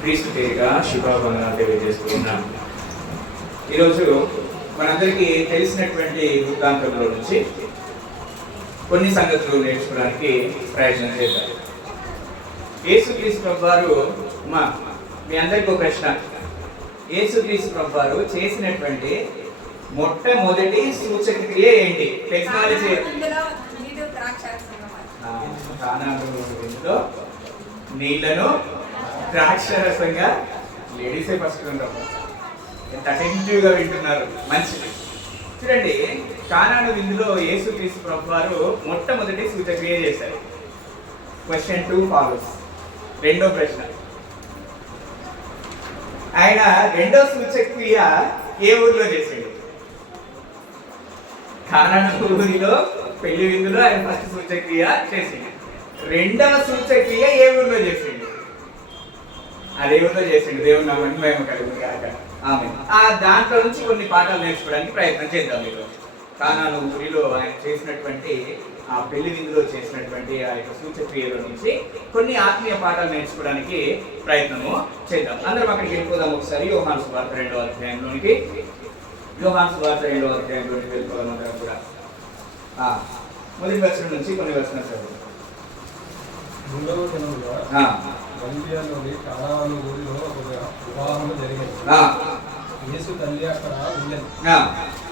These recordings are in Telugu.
క్రీస్తు పేరుగా శుభాకాంక్షలు తెలియజేస్తున్నాం. ఈరోజు మనందరికీ తెలిసినటువంటి వృత్తాంతంలో నుంచి కొన్ని సంగతులు నేర్చుకోవడానికి ప్రయత్నం చేద్దాం. యేసుక్రీస్తు ప్రభువారు మీ అందరికీ ఒక ప్రశ్న. యేసుక్రీస్తు ప్రభువారు చేసినటువంటి మొట్టమొదటి సూచక క్రియ ఏంటి? టెక్నాలజీ నీళ్లను ద్రాక్షరసంగా. లేడీసే ఫస్ట్ ఉంటారు, ఎంత అటెంటివ్గా వింటున్నారు, మంచిది. చూడండి, కానాను విందులో యేసుక్రీస్తు ప్రభువారు మొట్టమొదటి సూచక్రియ చేశారు. Question 2 follows. రెండో ప్రశ్న, ఆయన రెండో సూచక్రియ ఏ ఊరిలో చేశాడు? కానాను ఊరిలో పెళ్లి విందులో ఆయన ఫస్ట్ సూచక్రియ చేసిండు. రెండవ సూచక్రియ ఏ ఊరిలో చేసిండు? అదే ఊరిలో చేసిండు. దేవుని నామమున మహిమ కలుగును గాక. ఆమేన్. దాంట్లో నుంచి కొన్ని పాఠాలు నేర్చుకోవడానికి ప్రయత్నం చేద్దాం. మీరు కానాను ఊరిలో ఆయన చేసినటువంటి ఆ పెళ్లి విందులో చేసినటువంటి ఆ యొక్క సూచక్రియలో నుంచి కొన్ని ఆత్మీయ పాఠాలు నేర్చుకోవడానికి ప్రయత్నము చేద్దాం. అందరం అక్కడికి వెళ్ళిపోదాం ఒకసారి. యోహాను సువార్త 2వ అధ్యాయంలోనికి. యోహాను సువార్త 2వ అధ్యాయంలోనికి వెళ్ళిపోదాం. అందరం కూడా మొదటి వచనం నుంచి కొన్ని వచనాలు చదువు. మూడవ దినమున గలిలయలోని కానాను ఊరిలో ఒక వివాహము జరిగింది. యేసు తల్లి అక్కడ ఉండేది.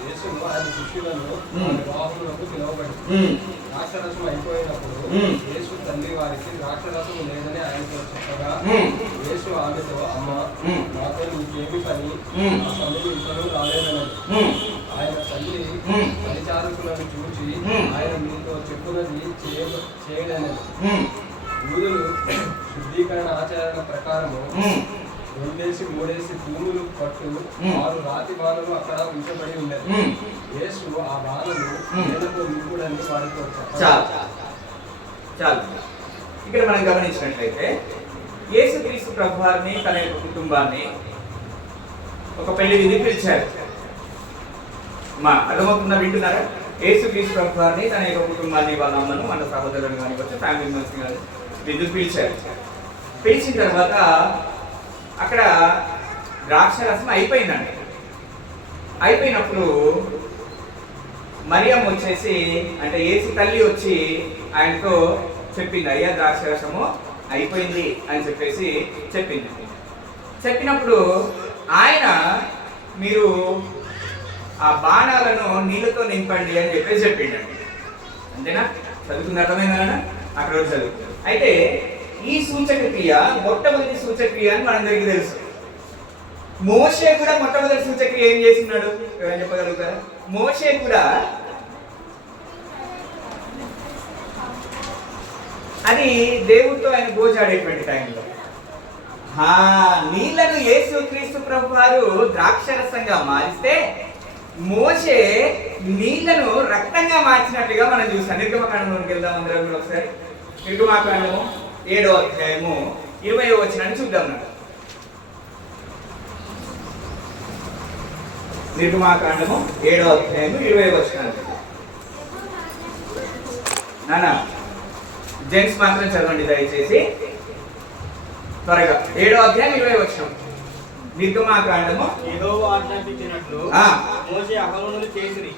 యేసు ఆయన శిష్యులను వివాహములకు పిలువబడింది. ద్రాక్షరసం అయిపోయినప్పుడు యేసు తల్లి వారికి ద్రాక్షరసం లేదని ఆయనతో చెప్పగా యేసు ఆమెతో, అమ్మ, నాతో నీకేమి పని? ఆ సమయం ఇంతలో రాలేదన్నది. ఆయన తల్లి పరిచారకులను చూచి ఆయన మీతో చెప్పునది చేయడనది. యూదులు శుద్ధీకరణ ఆచరణ ప్రకారము 2-3 భూములు పట్టు 6 రాతి బాణలు అక్కడ ఉంచబడి ఉండేది. యేసు ఆ బాణలు నేలతో నింపుడని వారితో చెప్పారు. చాలు. ఇక్కడ మనం గమనించినట్లయితే యేసుక్రీస్తు ప్రభువారిని తన యొక్క కుటుంబాన్ని ఒక పెళ్లి విధి పిలిచారు. అర్థమవుతుందా? వింటున్నారా? యేసుక్రీస్తు ప్రభువారిని తన యొక్క కుటుంబాన్ని, వాళ్ళ అమ్మను, మన సహోదరులను కానివచ్చు, ఫ్యామిలీ మెంబర్స్ కానీ విధులు పిలిచారు. పిలిచిన తర్వాత అక్కడ ద్రాక్షరసం అయిపోయిందండి. అయిపోయినప్పుడు మరియమ్మ వచ్చేసి, అంటే యేసు తల్లి వచ్చి ఆయనతో చెప్పింది, అయ్యా ద్రాక్షరసము అయిపోయింది అని చెప్పేసి చెప్పింది. చెప్పినప్పుడు ఆయన, మీరు ఆ బాణాలను నీళ్ళతో నింపండి అని చెప్పేసి చెప్పిండండి. అంతేనా? చదువుకున్న అర్థమైందా? అక్కడ చదువుతారు. అయితే ఈ సూచక క్రియ మొట్టమొదటి సూచక్రియ అని మనందరికీ తెలుసు. మోషే కూడా మొట్టమొదటి సూచక్రియ ఏం చేస్తున్నాడు? ఎవరైనా చెప్పగలుగుతారా? మోషే కూడా అది దేవుడితో ఆయన గోజాడేటువంటి టైంలో నీళ్లను యేసుక్రీస్తు ప్రభువారు ద్రాక్షరసంగా మారిస్తే మోషే నీళ్లను రక్తంగా మార్చినట్లుగా మనం చూస్తాం. నిర్గమకాండంలోకి వెళ్దాం అందరం కూడా ఒకసారి. నిర్గమకాండము 7వ అధ్యాయము 20వ వచనాన్ని చూద్దాం. నిర్గమకాండము 7వ అధ్యాయము 20వ వచనాన్ని. నానా జెంట్స్ మాత్రం చదవండి దయచేసి త్వరగా. 7వ అధ్యాయం 20వ వచనం. నిర్గమకాండము. యెహోవా ఆజ్ఞాపించినట్లు మోషే అహరోనులు చేసిరి.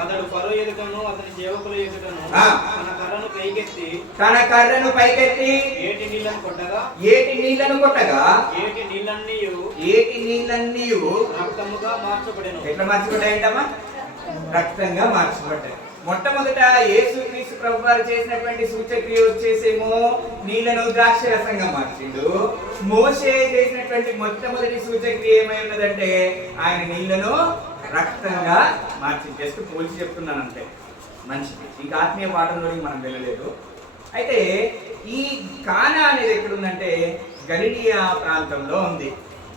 అతడు ఫరో ఎదుటను అతని సేవకుల ఎదుటను తన కర్రను పైకెత్తి ఏటి నీళ్లను కొట్టగా ఏటి నీళ్ళన్నీయు రక్తముగా మార్చబడెను. ఎట్లా మార్చబడ్డాయంటమ్మా? రక్తంగా మార్చబడ్డాయి. మొట్టమొదట యేసుక్రీస్తు ప్రభువారు చేసినటువంటి సూచక్రియ వచ్చేసేమో నీళ్లను ద్రాక్షరసంగా మార్చిండు. మోషే చేసినటువంటి మొట్టమొదటి సూచక్రియ ఏమై ఉన్నదంటే ఆయన నీళ్లను రక్తంగా మార్చింది. జస్ట్ పోల్చి చెప్తున్నాను అంతే. మంచిది. ఇంకా ఆత్మీయ పాఠంలోకి మనం వెళ్ళలేదు. అయితే ఈ కానా అనేది ఎక్కడుందంటే గలిలియా ప్రాంతంలో ఉంది.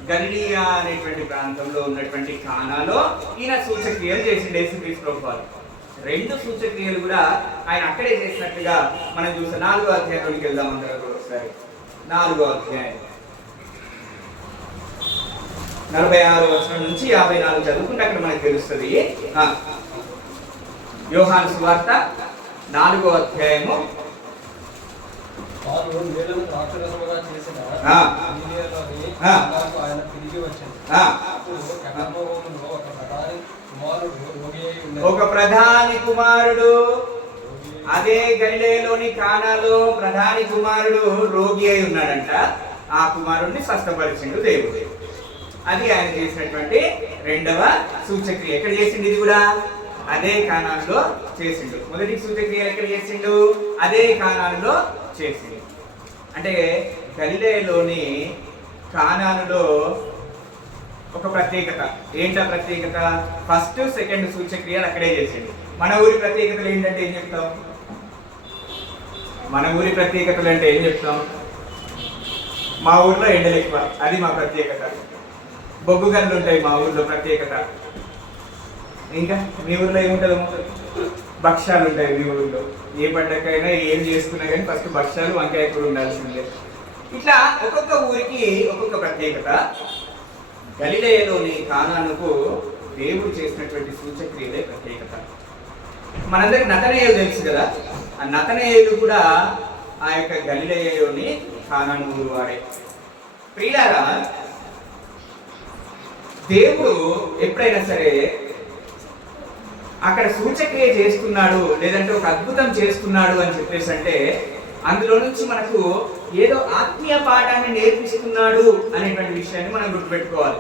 గలిలియా అనేటువంటి ప్రాంతంలో ఉన్నటువంటి కానాలో ఈయన సూచక్రియలు చేసిండు యేసుక్రీస్తు ప్రభువారు. 2 సూచక్రియలు కూడా ఆయన అక్కడే చేసినట్టుగా మనం చూసాం. 4వ అధ్యాయంలోకి వెళ్దాం అందరూ కూడా ఒకసారి. 4వ అధ్యాయం 46వ వచనం నుంచి 54 చదువుకుంటే అక్కడ మనకు తెలుస్తుంది. యోహాను సువార్త 4వ అధ్యాయము వారు నీళ్లను ద్రాక్షరసముగా చేసిన గలిలయలోని ఆయన తిరిగి వచ్చాడు. అప్పుడు కపెర్నహూములో ఒక ప్రధాని కుమారుడు అదే గలిలయలోని కానాలో ప్రధాని కుమారుడు రోగి అయి ఉన్నాడంట. ఆ కుమారుడిని స్వస్థపరిచిండు దేవుడు. అది ఆయన చేసినటువంటి రెండవ సూచక్రియ. ఎక్కడ చేసిండు? ఇది కూడా అదే కానాలో చేసిండు. మొదటి సూచక్రియ ఎక్కడ చేసిండు? అదే కానాలో చేసిండు. అంటే గలిలయలోని కానానులో ఒక ప్రత్యేకత. ఏంటా ప్రత్యేకత? ఫస్ట్ సెకండ్ సూచక్రియలు అక్కడే చేసిండు. మన ఊరి ప్రత్యేకతలు ఏంటంటే ఏం చెప్తాం? మన ఊరి ప్రత్యేకతలు అంటే ఏం చెప్తాం? మా ఊర్లో ఎండలు ఎక్కువ, అది మా ప్రత్యేకత. బొగ్గు గన్లు ఉంటాయి మా ఊర్లో, ప్రత్యేకత. ఇంకా మీ ఊర్లో ఏముంటుంది? భక్ష్యాలు ఉంటాయి మీ ఊర్లో. ఏ పండగకైనా ఏం చేసుకున్నా కానీ ఫస్ట్ భక్ష్యాలు, వంకాయ కూర ఉండాల్సిందే. ఇట్లా ఒక్కొక్క ఊరికి ఒక్కొక్క ప్రత్యేకత. గలిలయలోని కానానుకు దేవుడు చేసినటువంటి సూచక్రియలే ప్రత్యేకత. మనందరికి నతనయేలు తెలుసు కదా. ఆ నతనయేలు కూడా ఆ యొక్క గలిలయలోని కానాను ఊరు వాడే. ప్రియులారా, దేవుడు ఎప్పుడైనా సరే అక్కడ సూచక్రియ చేస్తున్నాడు, లేదంటే ఒక అద్భుతం చేస్తున్నాడు అని చెప్పేసి అంటే అందులో నుంచి మనకు ఏదో ఆత్మీయ పాఠాన్ని నేర్పిస్తున్నాడు అనేటువంటి విషయాన్ని మనం గుర్తుపెట్టుకోవాలి.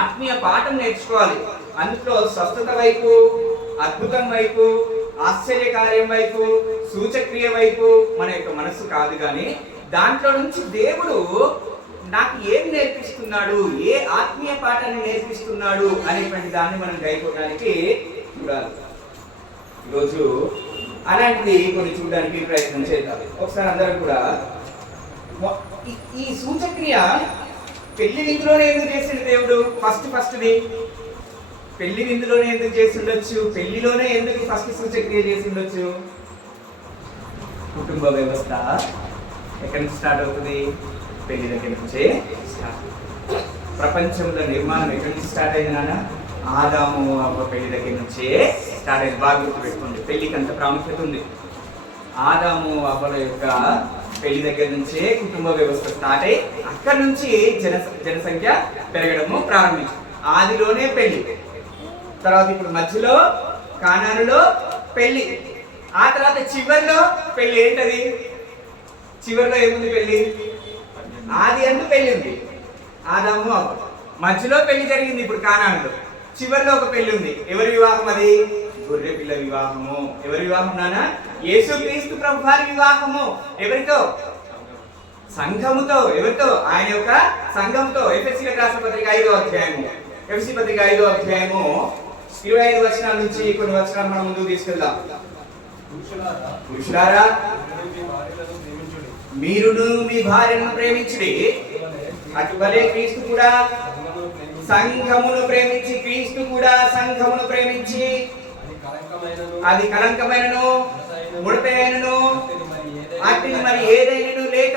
ఆత్మీయ పాఠం నేర్చుకోవాలి. అందులో స్వస్థత వైపు, అద్భుతం వైపు, ఆశ్చర్యకార్యం వైపు, సూచక్రియ వైపు మన యొక్క మనస్సు కాదు, కానీ దాంట్లో నుంచి దేవుడు నాకు ఏం నేర్పిస్తున్నాడు, ఏ ఆత్మీయ పాఠాన్ని నేర్పిస్తున్నాడు అనేటువంటి దాన్ని మనం గైకోవడానికి చూడాలి. ఈరోజు అలాంటిది కొన్ని చూడడానికి ప్రయత్నం చేద్దాం. ఒకసారి అందరం కూడా ఈ సూచక్రియ పెళ్లి విందులోనే ఎందుకు చేసిండు దేవుడు? ఫస్ట్ది పెళ్లి విందులోనే ఎందుకు చేసి ఉండొచ్చు? పెళ్లిలోనే ఎందుకు ఫస్ట్ సూచక్రియ చేసి ఉండొచ్చు? కుటుంబ వ్యవస్థ ఎక్కడి నుంచి స్టార్ట్ అవుతుంది? పెళ్లి దగ్గర నుంచే స్టార్ట్. ప్రపంచంలో నిర్మాణం ఎక్కడి నుంచి స్టార్ట్ అయింది నాన్న? ఆదాము అవ్వ పెళ్లి దగ్గర నుంచే స్టార్ట్ అయింది. బాగా గుర్తుపెట్టుకోండి, పెళ్లికి అంత ప్రాముఖ్యత ఉంది. ఆదాము అవ్వల యొక్క పెళ్లి దగ్గర నుంచే కుటుంబ వ్యవస్థ స్టార్ట్ అయ్యి అక్కడి నుంచి జనసంఖ్య పెరగడము ప్రారంభించింది. ఆదిలోనే పెళ్లి, తర్వాత ఇప్పుడు మధ్యలో కానానులో పెళ్లి, ఆ తర్వాత చివరిలో పెళ్లి. ఏంటది? చివరిలో ఏముంది? పెళ్లి. ఆది అంటూ పెళ్లి ఉంది, ఆదాము అవ్వ. మధ్యలో పెళ్లి జరిగింది ఇప్పుడు కానానులో. చివరిలో ఒక పెళ్లి ఉంది. ఎవరి వివాహం అది? గొర్రె పిల్ల వివాహము. ఎవరి వివాహం నాన్న? యేసుక్రీస్తు ప్రభు వారి వివాహము. ఎవరితో? సంఘముతో. ఎవరితో? ఆయన యొక్క సంఘముతో. ఎఫెసీయులకు రాసిన పత్రిక 5వ అధ్యాయము, ఎఫెసీ పత్రిక 5వ అధ్యాయము 25 వచనాల నుంచి కొన్ని వచనాలు మనం ముందుకు తీసుకెళ్దాం. పురుషులారా, మీరును మీ భార్యను ప్రేమించుడి, అటువలే క్రీస్తు కూడా సంఘమును ప్రేమించి, క్రీస్తు కూడా సంఘమును ప్రేమించి, అది కలంకమైనను ముడతైనను వాటిని మరి ఏదైనను లేక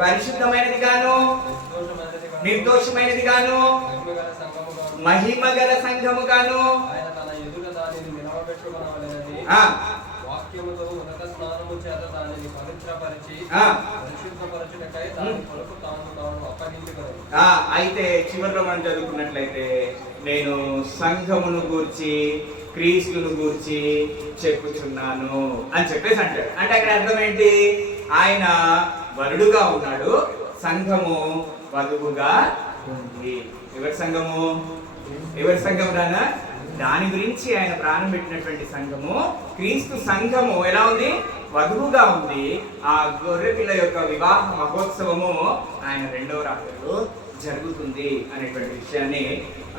పరిశుద్ధమైనది గాను నిర్దోషమైనది గాను మహిమ గల సంఘము గాను వాక్యముతో ఉన్నత స్నానము చేత దానిని పవిత్రపరిచి పరిశుద్ధపరచుటకై దాని కొరకు తాను అప్పగించుకొనెను. అయితే చివరిలో మనం చదువుకున్నట్లయితే నేను సంఘమును గూర్చి క్రీస్తును గూర్చి చెప్పుచున్నాను అని చెప్పేసి అంటాడు. అంటే అక్కడ అర్థం ఏంటి? ఆయన వరుడుగా ఉన్నాడు, సంఘము వధువుగా ఉంది. ఎవరి సంఘము? ఎవరి సంఘం రానా? దాని గురించి ఆయన ప్రాణం పెట్టినటువంటి సంఘము, క్రీస్తు సంఘము ఎలా ఉంది? వధువుగా ఉంది. ఆ గొర్రె పిల్ల యొక్క వివాహ మహోత్సవము ఆయన రెండవ రాత్రిలో జరుగుతుంది అనేటువంటి విషయాన్ని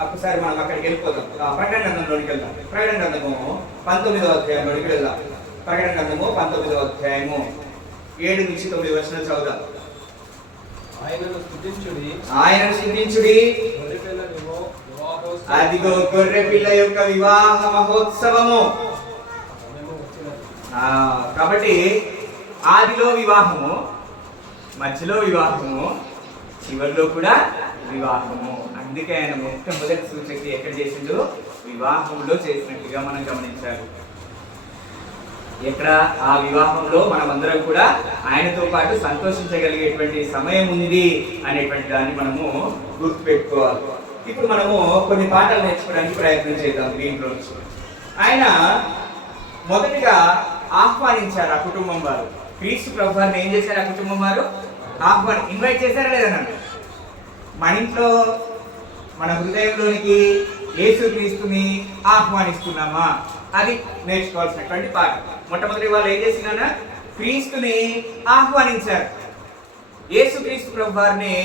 ఒకసారి మనం అక్కడికి వెళ్ళిపోదాం. ప్రకటన గ్రంథంలోనికి వెళ్దాం. ప్రకటన గ్రంథము 19వ అధ్యాయంలోనికి వెళ్దాం. ప్రకటన గ్రంథము 19వ అధ్యాయము 7 నుంచి 9 వచనాలు చదువుదాం. ఆయనను స్తుతించుడి, అదిగో గొర్రె పిల్ల యొక్క వివాహ మహోత్సవము. కాబట్టి ఆదిలో వివాహము, మధ్యలో వివాహము, చివరిలో కూడా వివాహము. అందుకే ఆయన మొట్టమొదటి సూచక్రియ ఎక్కడ చేసిండు? వివాహంలో చేసినట్టుగా మనం గమనించాలి. ఎక్కడ ఆ వివాహంలో మనమందరం కూడా ఆయనతో పాటు సంతోషించగలిగేటువంటి సమయం ఉంది అనేటువంటి దాన్ని మనము గుర్తుపెట్టుకోవాలి. ఇప్పుడు మనము కొన్ని పాటలు నేర్చుకోవడానికి ప్రయత్నం చేద్దాం. దీంట్లో ఆయన మొదటిగా ఆహ్వానించారు ఆ కుటుంబం వారు. క్రీస్తు ప్రభు వారిని ఏం చేశారు? ఆ కుటుంబం వారు ఇన్వైట్ చేశారా లేదా? మన ఇంట్లో మన హృదయంలోనికి యేసు క్రీస్తుని ఆహ్వానిస్తున్నామా? అది నేర్చుకోవాల్సినటువంటి పాట. మొట్టమొదటి వాళ్ళు ఏం చేసినా క్రీస్తుని ఆహ్వానించారు. యేసు క్రీస్తు ప్రభు వారిని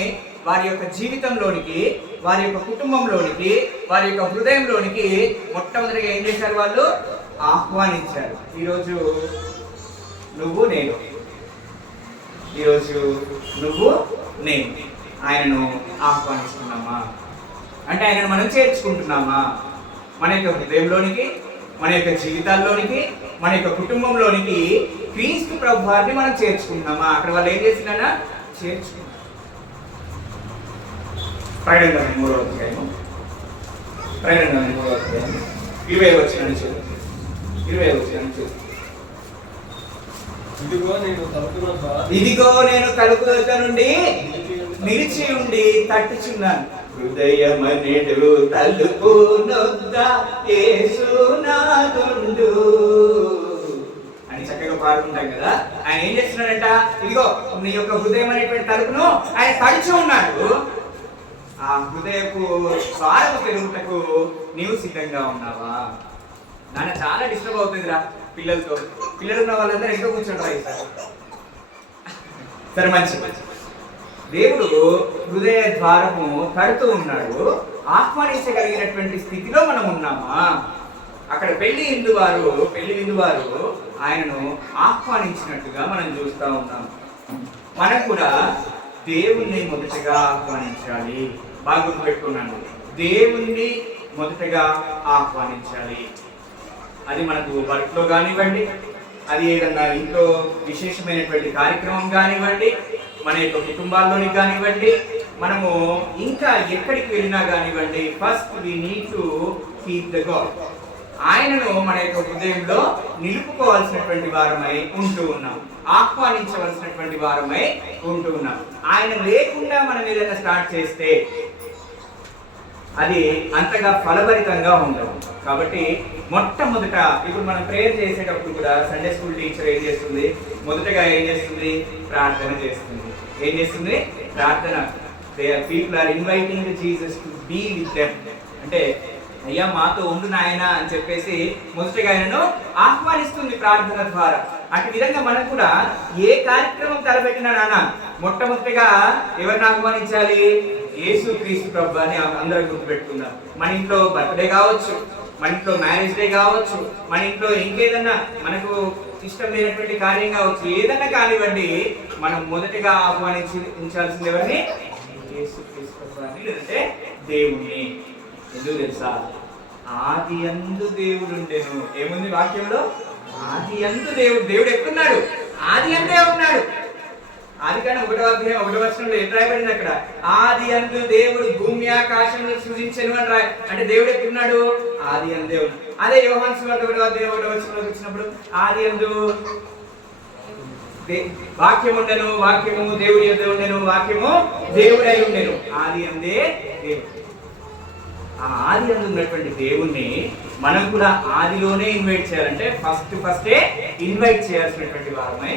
వారి యొక్క జీవితంలోనికి, వారి యొక్క కుటుంబంలోనికి, వారి యొక్క హృదయంలోనికి మొట్టమొదటిగా ఏం చేశారు? వాళ్ళు ఆహ్వానించారు. ఈరోజు నువ్వు నేను ఆయనను ఆహ్వానిస్తున్నామా? అంటే ఆయనను మనం చేర్చుకుంటున్నామా? మన యొక్క హృదయంలోనికి, మన యొక్క జీవితాల్లోనికి, మన యొక్క కుటుంబంలోనికి క్రీస్తు ప్రభు వారిని మనం చేర్చుకుంటున్నామా? అక్కడ వాళ్ళు ఏం చేసినా చేర్చుకున్నాం. ప్రకటన 3వ అధ్యాయం 20వ వచనం చూద్దాం. 20వ వచనం చూద్దాం. ఇదిగో నేను తలుపు వద్ద నుండి నిలిచి ఉండి తట్టుచున్నాను. హృదయమనెడు తలుపు నొద్ద యేసు నాదుండు అని చక్కగా పాడుకుంటాం కదా. ఆయన ఏం చేస్తున్నాడంట? ఇదిగో నీ యొక్క హృదయం అనేటువంటి తలుపును ఆయన తడిచి ఉన్నాడు. ఆ హృదయపు ద్వారము పెరుగుటకు నీవు సిద్ధంగా ఉన్నావా? నాన్న చాలా డిస్టర్బ్ అవుతుందిరా పిల్లలతో. పిల్లలు ఉన్న వాళ్ళందరూ ఇంకా కూర్చోండి. సరే, మంచి దేవుడు హృదయ ద్వారము తడుతూ ఉన్నాడు. ఆహ్వానించగలిగినటువంటి స్థితిలో మనం ఉన్నామా? అక్కడ పెళ్లి విందు వారు ఆయనను ఆహ్వానించినట్టుగా మనం చూస్తూ ఉన్నాం. మనం కూడా దేవుణ్ణి మొదటగా ఆహ్వానించాలి. బాగా గుర్తుపెట్టుకున్నాను, దేవుణ్ణి మొదటగా ఆహ్వానించాలి. అది మనకు వర్క్లో కానివ్వండి, అది ఏదన్నా ఇంట్లో విశేషమైనటువంటి కార్యక్రమం కానివ్వండి, మన యొక్క కుటుంబాల్లోని కానివ్వండి, మనము ఇంకా ఎక్కడికి వెళ్ళినా కానివ్వండి, first we need to keep the God. ఆయనను మన యొక్క హృదయంలో నిలుపుకోవాల్సినటువంటి వారమై ఉంటూ ఉన్నాం, ఆహ్వానించవలసినటువంటి వారమై ఉంటూ ఉన్నాం. ఆయన లేకుండా మనం ఏదైనా స్టార్ట్ చేస్తే అది అంతగా ఫలభరితంగా ఉండదు. కాబట్టి మొట్టమొదట ఇప్పుడు మనం ప్రేయర్ చేసేటప్పుడు కూడా సండే స్కూల్ టీచర్ ఏం చేస్తుంది? మొదటగా ఏం చేస్తుంది? ప్రార్థన చేస్తుంది. ఏం చేస్తుంది? ప్రార్థన. People are inviting Jesus to be with them. అంటే అయ్యా మాతో ఉండు నాయనా అని చెప్పేసి మొదటగా ఆయనను ఆహ్వానిస్తుంది ప్రార్థన ద్వారా. అటు విధంగా మనం కూడా ఏ కార్యక్రమం తలపెట్టినా నాన్న మొట్టమొదటిగా ఎవరిని ఆహ్వానించాలి? యేసు క్రీస్తు ప్రభు అని అందరూ గుర్తుపెట్టుకుందాం. మన ఇంట్లో బర్త్డే కావచ్చు, మన ఇంట్లో మ్యారేజ్ డే కావచ్చు, మన ఇంట్లో ఇంకేదన్నా మనకు ఇష్టం లేనటువంటి కార్యం కావచ్చు, ఏదన్నా కానివ్వండి, మనం మొదటిగా ఆహ్వానించాల్సింది ఎవరిని? యేసు క్రీస్తు ప్రభు అని, లేదంటే దేవుణ్ణి. ఎందుకు తెలుసా? ఆది యందు దేవుడు ఉండెను. ఏముంది వాక్యంలో? ఆది యందు దేవుడు. దేవుడు ఎక్కడున్నాడు? ఆది యందే ఉన్నాడు. ఆది కాని 1వ అధ్యాయం 1వ వచనంలో ఏం రాయబడింది? అక్కడ ఆది యందు దేవుడు భూమి ఆకాశములను సృజించెను అని రాయ. అంటే దేవుడు ఎక్కడున్నాడు? ఆది యందే ఉన్నాడు. అదే యోహాను సువార్త 1వ అధ్యాయం 1వ వచనంలో వచ్చినప్పుడు ఆది యందు వాక్యం ఉండెను, వాక్యము దేవుడి యొద్ద ఉండెను, వాక్యము దేవుడై ఉండెను. ఆది యందే దేవుడు. ఆ ఆది యందు ఉన్నటువంటి దేవుణ్ణి మనం కూడా ఆదిలోనే ఇన్వైట్ చేయాలంటే ఫస్టే ఇన్వైట్ చేయాల్సినటువంటి వారమై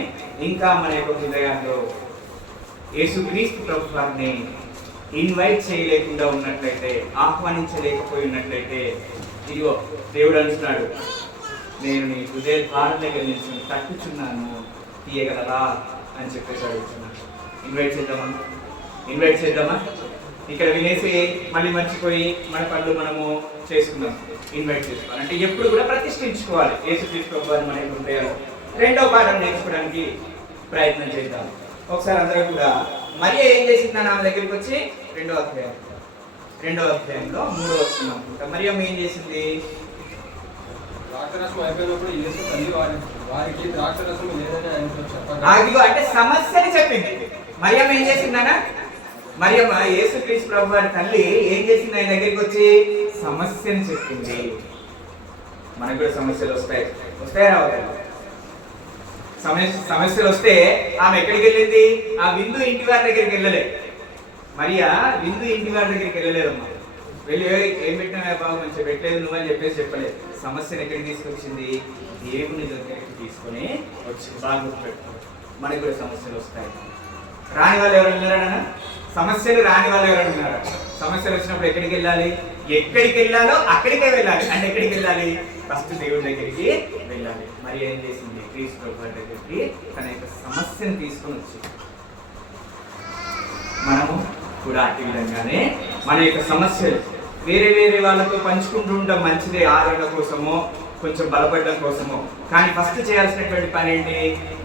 ఇంకా మన యొక్క హృదయాల్లో యేసుక్రీస్తు ప్రభు వారిని ఇన్వైట్ చేయలేకుండా ఉన్నట్లయితే, ఆహ్వానించలేకపోయి ఉన్నట్లయితే, ఇదిగో దేవుడు అంటున్నాడు, నేను నీ హృదయ ద్వారం దగ్గర నిల్చుని తట్టుచున్నాను, తీయగలరా అని చెప్పేసి అడుగుతున్నాను. ఇన్వైట్ చేద్దామా? ఇక్కడ వినేసి మళ్ళీ మర్చిపోయి మన పనులు మనము చేసుకుందాం. ఇన్వైట్ చేసుకోవాలి అంటే ఎప్పుడు కూడా ప్రతిష్ఠించుకోవాలి యేసుక్రీస్తు ప్రభువుని మన హృదయాలు. రెండవ పాఠం నేర్చుకోవడానికి ప్రయత్నం చేద్దాం. ఒకసారి అందరూ కూడా మరియ ఏం చేసిందని ఆమె దగ్గరికి వచ్చి 2వ అధ్యాయంలో 3వ వచనం అనుకుంటా. మరియమ్మ ఏం చేసింది? ద్రాక్షరసం అయిపోయినప్పుడు యేసు తల్లి వారికి ద్రాక్షరసం లేదని ఆయనతో చెప్పగా, ఆగిగో అంటే సమస్యని చెప్పింది. మరియమ్మ ఏం చేసిందనా? మరియమ్మ యేసుక్రీస్తు ప్రభు వారి తల్లి ఏం చేసింది? ఆయన దగ్గరికి వచ్చి సమస్యని చెప్పింది. మనకు కూడా సమస్యలు వస్తాయి రావాలి. సమస్యలు వస్తే ఆమె ఎక్కడికి వెళ్ళింది? ఆ విందు ఇంటి వారి దగ్గరికి వెళ్ళలేదు. మరియా విందు ఇంటి వారి దగ్గరికి వెళ్ళలేదమ్మా. వెళ్ళి ఏం పెట్టినా బాబు మంచిగా పెట్టలేదు నువ్వని చెప్పలేదు. సమస్యను ఎక్కడికి తీసుకొచ్చింది? దేవుని దగ్గరికి తీసుకొని వచ్చింది. బాగా గుర్తుపెట్టుకో, మనకి కూడా సమస్యలు వస్తాయి. రాని వాళ్ళు ఎవరు ఉన్నారా? సమస్యలు రాని వాళ్ళు ఎవరు ఉన్నారా? సమస్యలు వచ్చినప్పుడు ఎక్కడికి వెళ్ళాలి? ఎక్కడికి వెళ్ళాలో అక్కడికే వెళ్ళాలి. అంటే ఎక్కడికి వెళ్ళాలి? ఫస్ట్ దేవుడి దగ్గరికి వెళ్ళాలి. మరి ఏం చేసింది? క్రీస్తు ప్రభువు దగ్గరికి తన యొక్క సమస్యను తీసుకొని వచ్చింది. మనము కూడా అట్టి విధంగానే మన యొక్క సమస్యలు వేరే వేరే వాళ్ళతో పంచుకుంటూ ఉంటాం. మంచిదే, ఆదరణ కోసమో కొంచెం బలపడడం కోసమో. కానీ ఫస్ట్ చేయాల్సినటువంటి పని ఏంటి?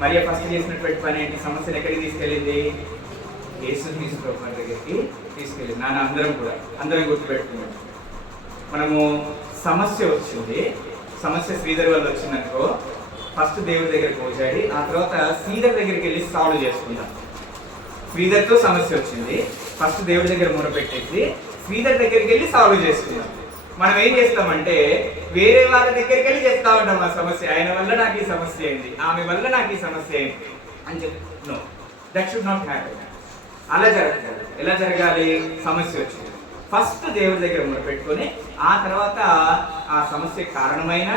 మరియ ఫస్ట్ చేసినటువంటి పని ఏంటి? సమస్యను ఎక్కడికి తీసుకెళ్ళింది? యేసుక్రీస్తు ప్రభువు దగ్గరికి తీసుకెళ్ళింది. అందరం గుర్తుపెట్టుకున్నాం. మనము సమస్య వచ్చింది, సమస్య శ్రీధర్ వల్ల వచ్చిందనుకో, ఫస్ట్ దేవుడి దగ్గరికి పోచాడి, ఆ తర్వాత శ్రీధర్ దగ్గరికి వెళ్ళి సాల్వ్ చేసుకుందాం. శ్రీధర్తో సమస్య వచ్చింది, ఫస్ట్ దేవుడి దగ్గర మొరపెట్టేసి శ్రీధర్ దగ్గరికి వెళ్ళి సాల్వ్ చేసుకుందాం. మనం ఏం చేస్తామంటే వేరే వాళ్ళ దగ్గరికి వెళ్ళి చెప్తా ఉంటాం ఆ సమస్య. ఆయన వల్ల నాకు ఈ సమస్య అయింది, ఆమె వల్ల నాకు ఈ సమస్య అయింది అని చెప్తాం. No, that should not happen. అలా జరగాలి. ఎలా జరగాలి? సమస్య వచ్చింది, ఫస్ట్ దేవుడి దగ్గర మొరపెట్టుకొని ఆ తర్వాత ఆ సమస్య కారణమైన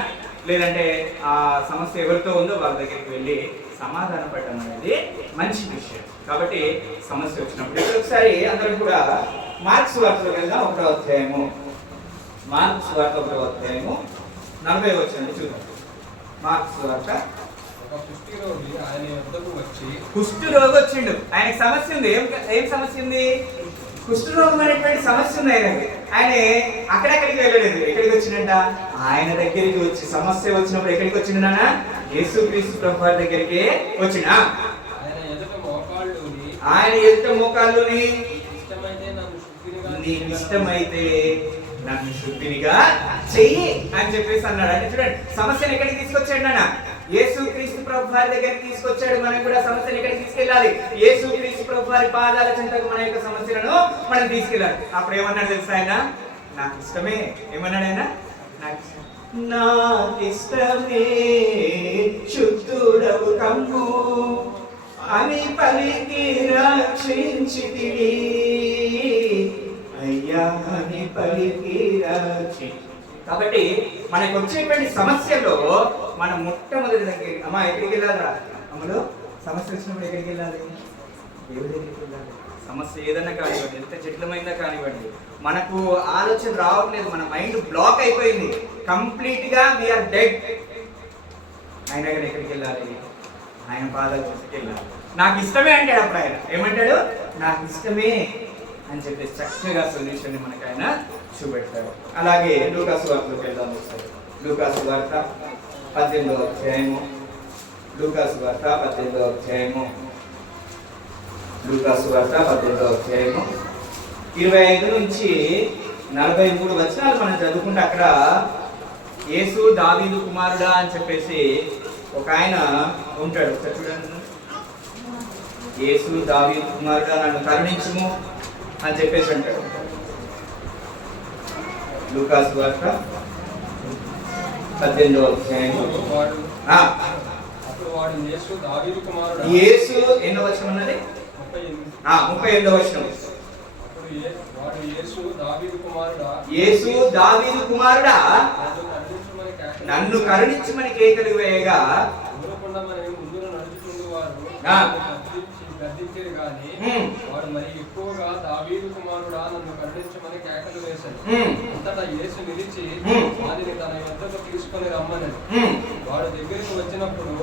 లేదంటే ఆ సమస్య ఎవరితో ఉందో వాళ్ళ దగ్గరికి వెళ్ళి సమాధాన పడడం అనేది మంచి విషయం. కాబట్టి సమస్య వచ్చినప్పుడు ఒకసారి అందరం కూడా మార్క్స్ వార్తలో వెళ్దాం. 1వ అధ్యాయము, మార్క్స్ వార్త 1వ అధ్యాయము 40వ వచనం చూద్దాం. మార్క్స్ వార్త. కుష్ఠరోగి ఆయన వద్దకు వచ్చి, కుష్ఠరోగి వచ్చిండు, ఆయనకి సమస్య ఉంది. ఏం సమస్య ఉంది? కుష్ఠరోగం అనేటువంటి సమస్య ఉంది ఆయనకి. ఆయన అక్కడెక్కడికి వెళ్ళలేదు. ఎక్కడికి వచ్చిందంట? ఆయన దగ్గరికి వచ్చి సమస్య వచ్చినప్పుడు ఎక్కడికి వచ్చిండు? యేసుక్రీస్తు ప్రభువు దగ్గరికి వచ్చిన ఆయన ఎదుట మోకాళ్ళుని నీకు ఇష్టమైతే నన్ను శుద్ధినిగా చెయ్యి అని చెప్పేసి అన్నాడు. అంటే చూడండి, సమస్యను ఎక్కడికి తీసుకొచ్చాడు? యేసుక్రీస్తు ప్రభువు వారి దగ్గరికి తీసుకొచ్చాడు. మనం కూడా సమస్యను ఎక్కడికి తీసుకెళ్ళాలి? యేసుక్రీస్తు ప్రభువు వారి పాదాల చెంతకు మన యొక్క సమస్యలను మనం తీసుకెళ్ళాలి. అప్పుడు ఏమన్నాడు తెలుసా ఆయన? నాకు ఇష్టమే. ఏమన్నాడు ఆయన? నాకు ఇష్టమే శుద్ధుడవు కమ్ము అని పలికి రక్షించితివి అయ్యా అని పలికి రక్షి. కాబట్టి మనకు వచ్చేటువంటి సమస్యలో మనం మొట్టమొదటి దగ్గర అమ్మా ఎక్కడికి వెళ్ళాలరా? అమ్మలో సమస్య వచ్చినప్పుడు ఎక్కడికి వెళ్ళాలి? దేవుడి దగ్గరికి వెళ్ళాలి. సమస్య ఏదన్నా కానివ్వండి, ఎంత జటిలమైందా కానివ్వండి, మనకు ఆలోచన రావట్లేదు, మన మైండ్ బ్లాక్ అయిపోయింది, కంప్లీట్ గా వీఆర్ డెడ్. ఆయన కానీ ఎక్కడికి వెళ్ళాలి? ఆయన పాదాల చెంతకి వెళ్ళాలి. నాకు ఇష్టమే అంటాడు. అప్పుడు ఆయన ఏమంటాడు? నాకు ఇష్టమే అని చెప్పేసి చక్కగా సొల్యూషన్ మనకు ఆయన చూపెడతాడు. అలాగే లూకాసు వార్తలోకి వెళ్దాం ఒకసారి. లూకాసు వార్త 18వ అధ్యాయము, లూకాసు వార్త 18వ అధ్యాయము, లూకాసు వార్త 18వ అధ్యాయము 25 నుంచి 43 వచనాలు మనం చదువుకుంటే అక్కడ యేసు దావీదు కుమారుడా అని చెప్పేసి ఒక ఆయన ఉంటాడు. చూడండి, యేసు దావీదు కుమారుడా నన్ను కరుణించుము అని చెప్పేసి అంటాడు. లూకాసు వార్త 18వ అధ్యాయము. యేసు ఎన్నో వచనం ఉన్నది? 38వ వచనం. యేసు దావీదు కుమారుడా నన్ను కరుణించమని కేకలు వేయగా గద్దించారు కానీ వాడు మరి ఎక్కువగా దావీదు కుమారుడా నన్ను కరుణించమని కేకలు వేశాడు. అంతటా యేసు నిలిచి వారిని తన యొద్దకు తీసుకొని రమ్మనని. వాడు దగ్గరికి వచ్చినప్పుడు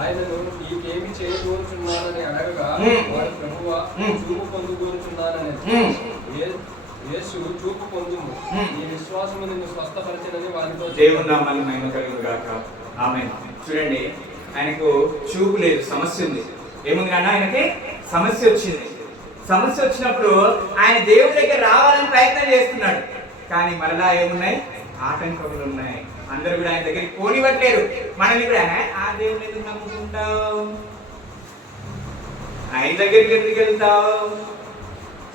ఆయనను నీకేమి చేయకూరుచున్నానని అడగగా వాడు ప్రభువా చూపు పొందుకూరుచున్నానని. యేసు చూపు పొందుము, నీ విశ్వాసము నిన్ను స్వస్థపరచనని వారితో. దేవుని నామానికి మహిమ కలుగును గాక. ఆమేన్. చూడండి, ఆయనకు చూపు లేదు, సమస్య ఉంది. ఏముంది నాన్న? ఆయనకి సమస్య వచ్చింది. సమస్య వచ్చినప్పుడు ఆయన దేవుడి దగ్గర రావాలని ప్రయత్నం చేస్తున్నాడు. కానీ మరలా ఏమున్నాయి? ఆటంకములు ఉన్నాయి. అందరూ కూడా ఆయన దగ్గరికి పోనివ్వట్లేరు. మనల్ని కూడా ఆ దేవుని ఎందుకు నమ్ముకుంటావు? ఆయన దగ్గరికి ఎందుకు వెళ్తావు?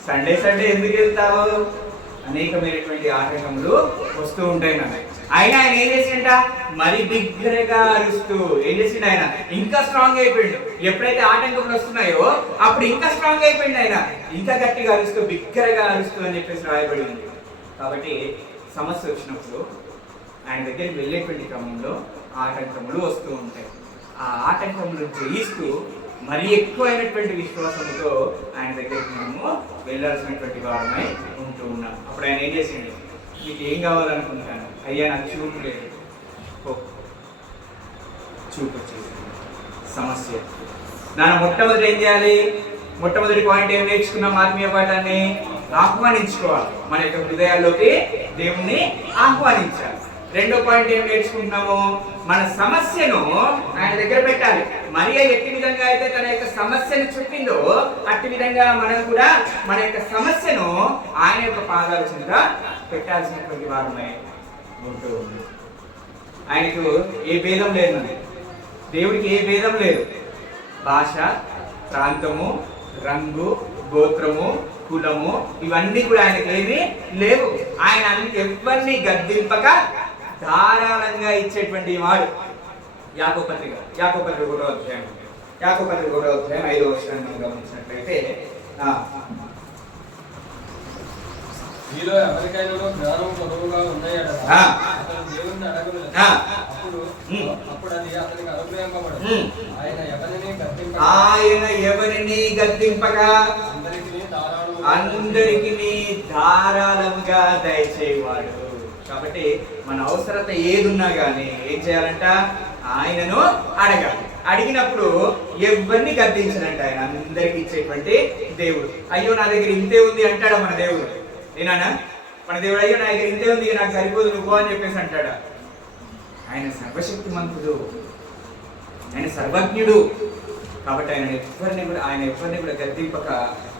సండే ఎందుకు వెళ్తావు? అనేకమైనటువంటి ఆటంకములు వస్తూ ఉంటాయి నాన్న. ఆయన ఏం చేసిండ, మరి బిగ్గరగా అరుస్తూ ఏం చేసిండు, ఆయన ఇంకా స్ట్రాంగ్ అయిపోయిండు. ఎప్పుడైతే ఆటంకములు వస్తున్నాయో అప్పుడు ఇంకా స్ట్రాంగ్ అయిపోయింది, ఆయన ఇంకా గట్టిగా అరుస్తూ బిగ్గరగా అరుస్తూ అని చెప్పేసి రాయబడి ఉంది. కాబట్టి సమస్య వచ్చినప్పుడు ఆయన దగ్గరికి వెళ్ళేటువంటి క్రమంలో ఆటంకములు వస్తూ ఉంటాయి. ఆ ఆటంకములు జయిస్తూ మరి ఎక్కువైనటువంటి విశ్వాసంతో ఆయన దగ్గరికి మనము వెళ్ళాల్సినటువంటి వారమై ఉంటూ ఉన్నాం. అప్పుడు ఆయన ఏం చేసిండు, మీకు ఏం కావాలనుకుంటాను, అయ్యా నాకు చూపు లేదు, చూపు వచ్చేసి సమస్య. నాన్న మొట్టమొదటి ఏం చేయాలి, మొట్టమొదటి పాయింట్ ఏం నేర్చుకున్నాం, ఆత్మీయ పాఠాన్ని ఆహ్వానించుకోవాలి. మన యొక్క హృదయాల్లోకి దేవుణ్ణి ఆహ్వానించాలి. రెండో పాయింట్ ఏం నేర్చుకుంటున్నాము, మన సమస్యను ఆయన దగ్గర పెట్టాలి. మరియ ఎట్టి విధంగా అయితే తన యొక్క సమస్యను చెప్పిందో అట్టి విధంగా మనం కూడా మన యొక్క సమస్యను ఆయన యొక్క పాదాల చెంత పెట్టాల్సినటువంటి వారమై ఉంటూ ఉంది. ఆయనకు ఏ భేదం లేదు, దేవుడికి ఏ భేదం లేదు. భాష, ప్రాంతము, రంగు, గోత్రము, కులము ఇవన్నీ కూడా ఆయనకి ఏమీ లేవు. ఆయన ఎవరిని గద్దింపక ధారాళంగా ఇచ్చేటువంటి వాడు. యాకోబు పత్రిక 1వ అధ్యాయం 1వ అధ్యాయం 5వ వచనాన్ని మనం గమనించినట్లయితే, మీలో ఎవరికైనా జ్ఞానం కొరవుగా ఉన్నాయట అతను దేవుణ్ణి అడగను, అప్పుడు అది అతనికి అనుగ్రహింపబడదు. ఆయన ఎవరిని గద్దింపగా అందరికీ ధారాళంగా దయచేవాడు. కాబట్టి మన అవసరత ఏదున్నా కానీ ఏం చేయాలంట, ఆయనను అడగాలి. అడిగినప్పుడు ఎవరిని గద్దించనంట, ఆయన అందరికి ఇచ్చేటువంటి దేవుడు. అయ్యో నా దగ్గర ఇంతే ఉంది అంటాడా మన దేవుడు? ఏనా మన దేవుడు, అయ్యో నా దగ్గర ఇంతే ఉంది, నాకు సరిపోదు నువ్వు అని చెప్పేసి అంటాడా? ఆయన సర్వశక్తిమంతుడు, ఆయన సర్వజ్ఞుడు. కాబట్టి ఆయన ఎవరిని కూడా గద్దింపక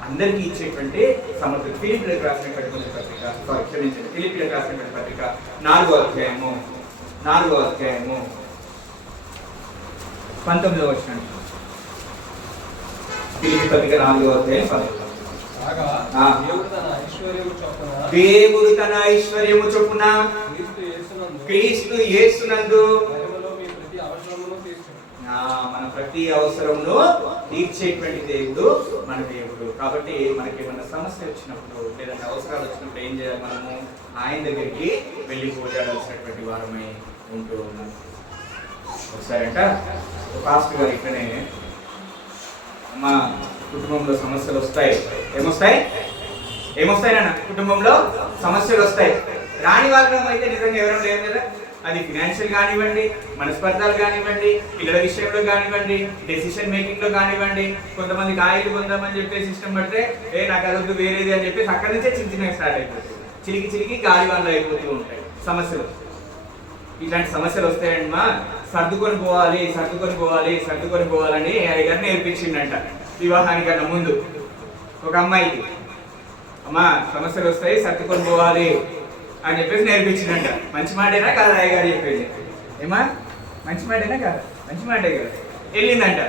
అందరికీ ఇచ్చేటువంటి సమర్థుడు. ఫిలిప్పీయులకు రాసినటువంటి పత్రిక 4వ అధ్యాయము 19వ వచనం. ఫిలిప్పీ పత్రిక 4వ అధ్యాయం 10. దేవుడు తన ఐశ్వర్యము చొప్పున క్రీస్తు యేసునందు మన ప్రతి అవసరమును తీర్చేటువంటి దేవుడు మన దేవుడు. కాబట్టి మనకి ఏమన్నా సమస్య వచ్చినప్పుడు లేదంటే అవసరాలు వచ్చినప్పుడు ఏం చేయాలి, మనము ఆయన దగ్గరికి వెళ్ళి పోరాడాల్సినటువంటి వారమై ఉంటూ ఉన్నాం. ఒకసారి అంట పాస్టర్ గారు ఇక్కడనే, మా కుటుంబంలో సమస్యలు వస్తాయి. ఏమొస్తాయి నాన్న? కుటుంబంలో సమస్యలు వస్తాయి. రాని వాళ్ళం అయితే నిజంగా ఎవరైనా లేవు కదా. అది ఫినాన్షియల్ కానివ్వండి, మనస్పర్ధాలు కానివ్వండి, పిల్లల విషయంలో కానివ్వండి, డెసిషన్ మేకింగ్ లో కానివ్వండి. కొంతమందికి ఆయిల్ కొందామని చెప్పేసి ఇష్టం పడితే నాకు అదొద్దు వేరేది అని చెప్పేసి అక్కడి నుంచే చిన్న స్టార్ట్ అయిపోతుంది. చిలికి గాలి వాళ్ళు అయిపోతూ ఉంటాయి సమస్యలు. ఇట్లాంటి సమస్యలు వస్తాయండి, మా సర్దుకొని పోవాలని గారు నేర్పించిందంట వివాహానికన్నా ముందు. ఒక అమ్మాయికి, అమ్మా సమస్యలు వస్తాయి సర్దుకొని పోవాలి అని చెప్పేసి నేర్పించిందంట. మంచి మాటేనా కాదా అయ్యగారు చెప్పేది? ఏమా మంచి మాటేనా కాదా? మంచి మాటే కదా. వెళ్ళిందంట,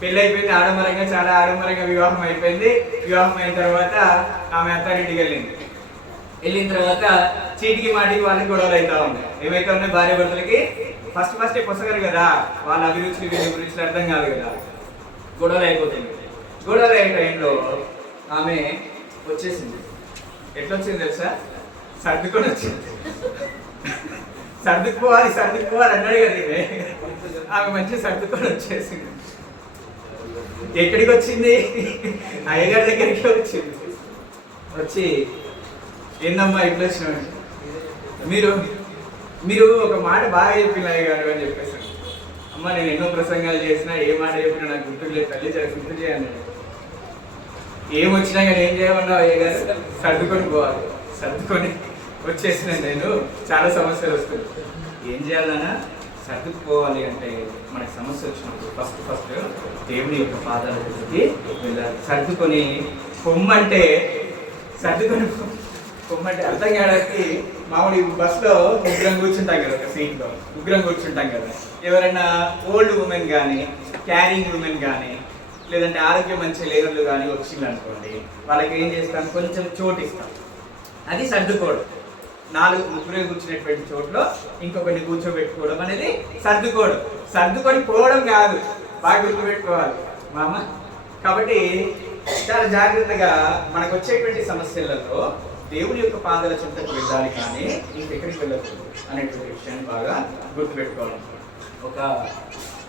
పెళ్ళి అయిపోయింది, ఆడంబరంగా, చాలా ఆడంబరంగా వివాహం అయిపోయింది. వివాహం అయిన తర్వాత ఆమె అత్తారింటికి వెళ్ళిన తర్వాత చీటికి మాటికి వాళ్ళకి గొడవలు అవుతా ఉన్నాయి. ఏమైతే ఉన్నాయి, భార్య భర్తలకి ఫస్ట్ పొసగరు కదా, వాళ్ళ అభిరుచులు వీళ్ళ గురించి అర్థం కాదు కదా, గొడవలు అయిపోతుంది. గొడవలు అయ్యే టైంలో ఆమె వచ్చేసింది. ఎట్లొచ్చింది తెలుసా? సర్దుకొని వచ్చింది. సర్దుకుపోవాలి అన్నాడు కదా. ఆమె మంచిగా సర్దుకొని వచ్చేసింది. ఎక్కడికి వచ్చింది? అయ్యగారి దగ్గరికి వచ్చింది. వచ్చి, ఏందమ్మా ఇట్లా వచ్చినాడు, మీరు ఒక మాట బాగా చెప్పిన అయ్యగారు అని చెప్పేసాను. అమ్మ నేను ఎన్నో ప్రసంగాలు చేసినా ఏ మాట చెప్పినా నాకు గుర్తుకు లేదు, తల్లి చాలా గుర్తు చేయాలి. ఏం వచ్చినా కానీ ఏం చేయమన్నావు అయ్యగారు? సర్దుకొని వచ్చేసిన నేను, చాలా సమస్యలు వస్తుంది. ఏం చేయాలన్నా సర్దుకుపోవాలి అంటే మనకి సమస్య వచ్చినప్పుడు ఫస్ట్ దేవుని యొక్క పాదాల దగ్గరికి వెళ్ళాలి. సర్దుకొని పొమ్మంటే అర్థం కావడానికి మామూలు బస్సులో ముగ్గురం కూర్చుంటాం కదా, ఒక సీట్లో ముగ్గురం కూర్చుంటాం కదా. ఎవరైనా ఓల్డ్ ఉమెన్ కానీ, క్యారింగ్ ఉమెన్ కానీ, లేదంటే ఆరోగ్యం మంచి లేనట్లు కానీ వచ్చింది అనుకోండి, వాళ్ళకి ఏం చేస్తాను, కొంచెం చోటు ఇస్తాం. అది సర్దుకోవడం. 4 ముగ్గురు కూర్చునేటువంటి చోట్ల ఇంకొకరిని కూర్చోబెట్టుకోవడం అనేది సర్దుకోవడం. సర్దుకొని పోవడం కాదు, బాగా గుర్తుపెట్టుకోవాలి మామ. కాబట్టి చాలా జాగ్రత్తగా మనకు వచ్చేటువంటి సమస్యలలో దేవుడి యొక్క పాదాల చెంతకు వెళ్ళాలి, కానీ ఇంకెక్కడికి వెళ్ళకూడదు అనేటువంటి విషయాన్ని బాగా గుర్తుపెట్టుకోవాలి. ఒక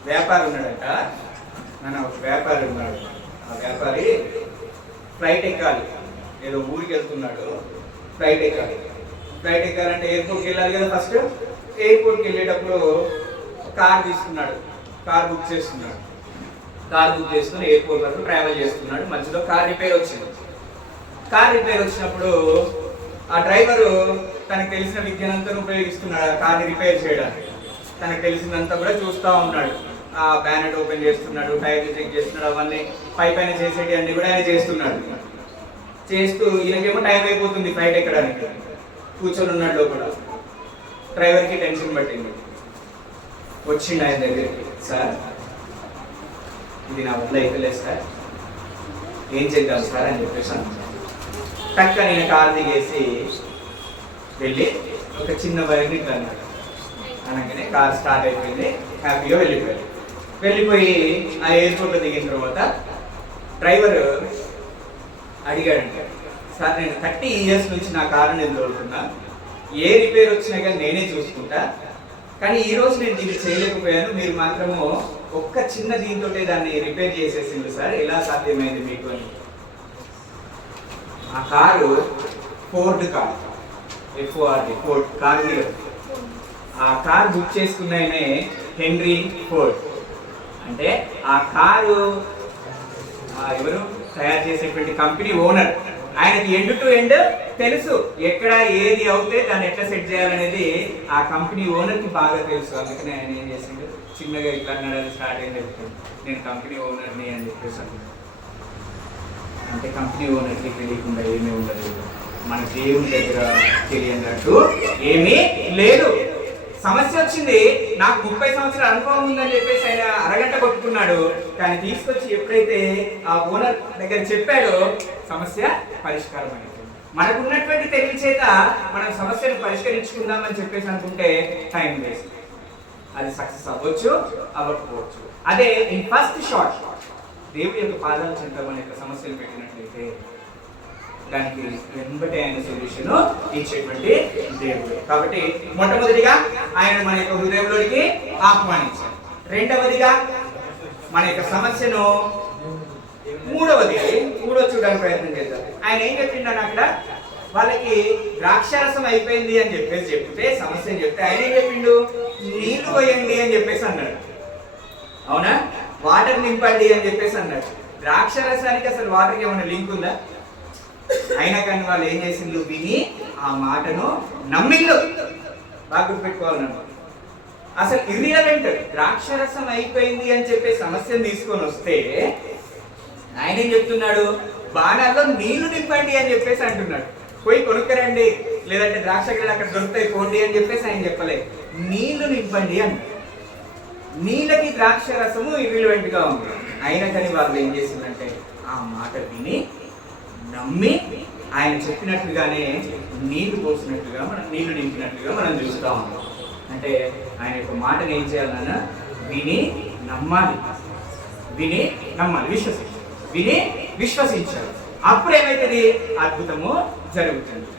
వ్యాపారి ఉన్నాడంట, ఒక వ్యాపారి ఉన్నాడు. ఆ వ్యాపారి ఫ్లైట్ ఎక్కాలి, ఏదో ఊరికి వెళ్తున్నాడు, ఫ్లైట్ ఎక్కాలి. ఫ్లైట్ ఎక్కాలంటే ఎయిర్పోర్ట్కి వెళ్ళాలి కదా. ఫస్ట్ ఎయిర్పోర్ట్కి వెళ్ళేటప్పుడు కార్ తీసుకున్నాడు, కార్ బుక్ చేస్తున్నాడు. కార్ బుక్ చేసుకుని ఎయిర్పోర్ట్ వరకు ట్రావెల్ చేస్తున్నాడు. మధ్యలో కార్ రిపేర్ వచ్చింది. కార్ రిపేర్ వచ్చినప్పుడు ఆ డ్రైవరు తనకు తెలిసిన విద్యనంతా ఉపయోగిస్తున్నాడు ఆ కార్ని రిపేర్ చేయడానికి. తనకు తెలిసినంతా కూడా చూస్తూ ఉన్నాడు. ఆ బ్యానెట్ ఓపెన్ చేస్తున్నాడు, టైర్లు చెక్ చేస్తున్నాడు, అవన్నీ పైన చేసేటి అన్ని కూడా ఆయన చేస్తున్నాడు. చేస్తూ ఈయనకేమో టైం అయిపోతుంది ఫ్లైట్ ఎక్కడానికి, కూర్చొని ఉన్నాడు లోపల. డ్రైవర్కి టెన్షన్ పట్టింది. వచ్చిండు ఆయన దగ్గరికి, సార్ ఇది నా వల్ల అయిపోలేదు సార్, ఏం చేద్దాం సార్ అని చెప్పేసి అన్నాడు. టక్క నేను కార్ దిగేసి వెళ్ళి ఒక చిన్న వైర్ని ఇట్లా అన్నాడు. అనగానే కార్ స్టార్ట్ అయిపోయింది, హ్యాపీగా వెళ్ళిపోయాడు. వెళ్ళిపోయి ఆ ఎయిర్పోర్ట్లో దిగిన తర్వాత డ్రైవర్ అడిగాడంటే, సార్ నేను 30 years నుంచి నా కారు నేను తోలుతున్నా, ఏ రిపేర్ వచ్చినా కానీ నేనే చూసుకుంటా, కానీ ఈరోజు నేను దీన్ని చేయలేకపోయాను, మీరు మాత్రము ఒక్క చిన్న దీంతో దాన్ని రిపేర్ చేసేసింది సార్, ఎలా సాధ్యమైంది మీకు అని. ఆ car Ford car, FORD, Ford car. ఆ కార్ బుక్ చేసుకున్నాయనే హెన్రీ ఫోర్డ్. అంటే ఆ కారు ఎవరు తయారు చేసేటువంటి కంపెనీ ఓనర్. ఆయనకి ఎండ్ టు ఎండ్ తెలుసు, ఎక్కడ ఏది అవుతే దాన్ని ఎట్లా సెట్ చేయాలనేది ఆ కంపెనీ ఓనర్కి బాగా తెలుసు. అందుకని ఆయన ఏం చేసిండు, చిన్నగా ఇట్లా అన్నాడు, స్టార్ట్ అయింది, నేను కంపెనీ ఓనర్ని అని చెప్పేసి. అంటే కంపెనీ ఓనర్కి తెలియకుండా ఏమీ ఉండదు, మన దేవుని దగ్గర తెలియనట్టు ఏమీ లేదు. సమస్య వచ్చింది, నాకు 30 సంవత్సరాల అనుభవం ఉందని చెప్పేసి ఆయన అరగంట కొట్టుకున్నాడు. కానీ తీసుకొచ్చి ఎప్పుడైతే ఆ ఓనర్ దగ్గర చెప్పాడో సమస్య పరిష్కారం అయింది. మనకున్నటువంటి తెలివి చేత మనం సమస్యను పరిష్కరించుకుందామని చెప్పేసి అనుకుంటే టైం వేస్ట్. అది సక్సెస్ అవ్వచ్చు, అవ్వకపోవచ్చు. అదే ఇన్ ఫస్ట్ షాట్ దేవుడి యొక్క పాదాలు చెంత మన యొక్క సమస్యలు పెట్టినట్లయితే దానికి వెంబటి ఆయన సొల్యూషన్ ఇచ్చేటువంటి దేవుడు. కాబట్టి మొట్టమొదటిగా ఆయన మన యొక్క హృదయంలోనికి ఆహ్వానించారు. రెండవదిగా మన యొక్క సమస్యను, మూడో చూడడానికి ప్రయత్నం చేద్దాం. ఆయన ఏం చెప్పిండని అక్కడ వాళ్ళకి ద్రాక్షారసం అయిపోయింది అని చెప్పేసి చెప్తే, సమస్యను చెప్తే ఆయన ఏం చెప్పిండు, నీళ్లు పోయండి అని చెప్పేసి అన్నాడు. అవునా, వాటర్ నింపండి అని చెప్పేసి అన్నాడు. ద్రాక్షారసానికి అసలు వాటర్కి ఏమైనా లింక్ ఉందా? అయినా కానీ వాళ్ళు ఏం చేసిండ్రు, విని ఆ మాటను నమ్మిళ్ళు. బాగా గుర్తుపెట్టుకోవాలన్నమాట. అసలు ఇర్రిలవెంట్, ద్రాక్షరసం అయిపోయింది అని చెప్పే సమస్యను తీసుకొని వస్తే ఆయన ఏం చెప్తున్నాడు, బాణాల్లో నీళ్లు నింపండి అని చెప్పేసి అంటున్నాడు. పోయి కొనుక్కరండి, లేదంటే ద్రాక్ష గిన్నెలు అక్కడ దొరుకుతాయి పోండి అని చెప్పేసి ఆయన చెప్పలేదు, నీళ్లు నింపండి అన్నాడు. నీళ్ళకి ద్రాక్ష రసము ఇర్రిలవెంట్ గా ఉంది. అయినా కానీ వాళ్ళు ఏం చేసిందంటే ఆ మాట విని నమ్మి ఆయన చెప్పినట్లుగానే నీళ్లు పోసినట్లుగా, మనం నీళ్లు నింపినట్లుగా మనం చూస్తూ ఉన్నాం. అంటే ఆయన యొక్క మాటను ఏం చేయాలన్నా విని నమ్మాలి, విశ్వసించాలి. అప్పుడు ఏమైతుంది, అద్భుతము జరుగుతుంది.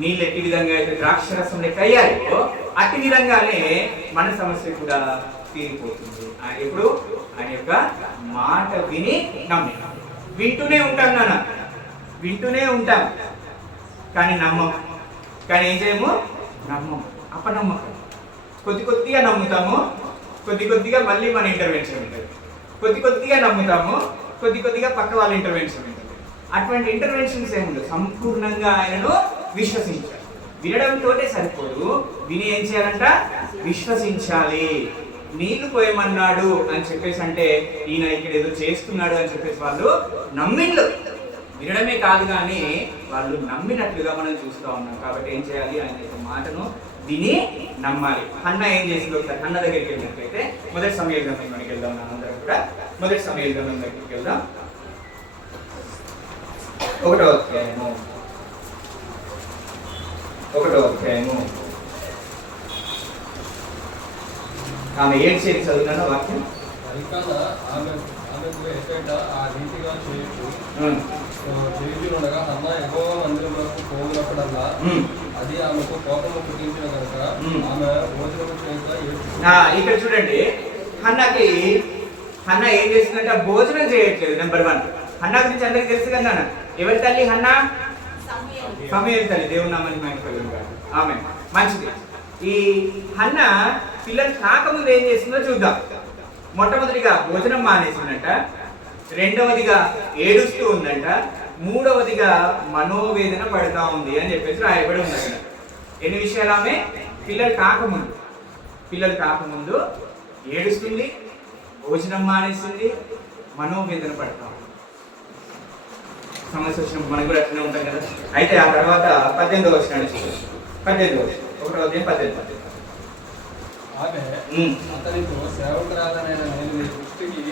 నీళ్ళు ఎట్టి విధంగా అయితే ద్రాక్షరసం లెక్క అయ్యాయో అట్టి విధంగానే మన సమస్య కూడా తీరిపోతుంది. ఆయన ఎప్పుడు ఆయన యొక్క మాట విని నమ్మి వింటూనే ఉంటాం కానీ నమ్మం. కానీ ఏం చేయము, నమ్మం, అపనమ్మకం. కొద్దిగా నమ్ముతాము, కొద్దిగా మళ్ళీ మన ఇంటర్వెన్షన్ ఉంటుంది. కొద్దిగా నమ్ముతాము, కొద్దిగా పక్క వాళ్ళ ఇంటర్వెన్షన్ ఉంటుంది. అటువంటి ఇంటర్వెన్షన్స్ ఏముండదు. సంపూర్ణంగా ఆయనను విశ్వసించాలి. వినడంతోటే సరిపోదు, విని ఏం చేయాలంట, విశ్వసించాలి. నీళ్లు పోయమన్నాడు అని చెప్పేసి అంటే ఈయన ఇక్కడ ఏదో చేస్తున్నాడు అని చెప్పేసి వాళ్ళు నమ్మిండ్లు. వినడమే కాదు కానీ వాళ్ళు నమ్మినట్లుగా మనం చూస్తూ ఉన్నాం. కాబట్టి ఏం చేయాలి, ఆయన యొక్క మాటను విని నమ్మాలి. హన్న ఏం చేసింది, ఒకసారి హన్న దగ్గరికి వెళ్ళినట్లయితే మొదటి సమూయేలు గ్రంథంలోకి వెళ్దాం. అందరం కూడా మొదటి సమూయేలు గ్రంథం దగ్గరికి వెళ్దాం. 1వ అధ్యాయము 1వ అధ్యాయము ఆమె ఏడ్చేది చదువుతున్న వాక్యం. అరికాన ఆమెకు ఎఫెట ఆ రీతిగా చేయుచుండగా హన్న యెహోవా మందిరమునకు పోవునప్పుడల్లా అది ఆమెకు కోపము పుట్టించిన కనుక ఆమె భోజనము చేయక ఏడ్చుచుండెను. ఇక్కడ చూడండి, హన్న ఏం చేస్తుందంటే భోజనం చేయట్లేదు. నెంబర్ 1. హన్నా గురించి అందరికి తెలుసు కదా. ఎవరి తల్లి హన్నా? సమూయేలు తల్లి. దేవుని నామానికి మహిమ కలుగును గాక. ఆమేన్. మంచిది. ఈ హన్న పిల్లలు కాకముందు ఏం చేస్తుందో చూద్దాం. మొట్టమొదటిగా భోజనం మానేసిందంట, రెండవదిగా ఏడుస్తూ ఉందంట, మూడవదిగా మనోవేదన పడుతూ ఉంది అని చెప్పేసి రాయబడి ఉంది అక్కడ. ఎన్ని విషయాలు? ఆమె పిల్లలు కాకముందు ఏడుస్తుంది, భోజనం మానేస్తుంది, మనోవేదన పడతా ఉంది. సమస్య వచ్చినప్పుడు మనకు కూడా అట్లనే ఉంటాం కదా. అయితే ఆ తర్వాత 18వ వచనం, 1వ అధ్యాయం 18. ఆమె అతనితో సేవకురాలనైన నేను నీ దృష్టికి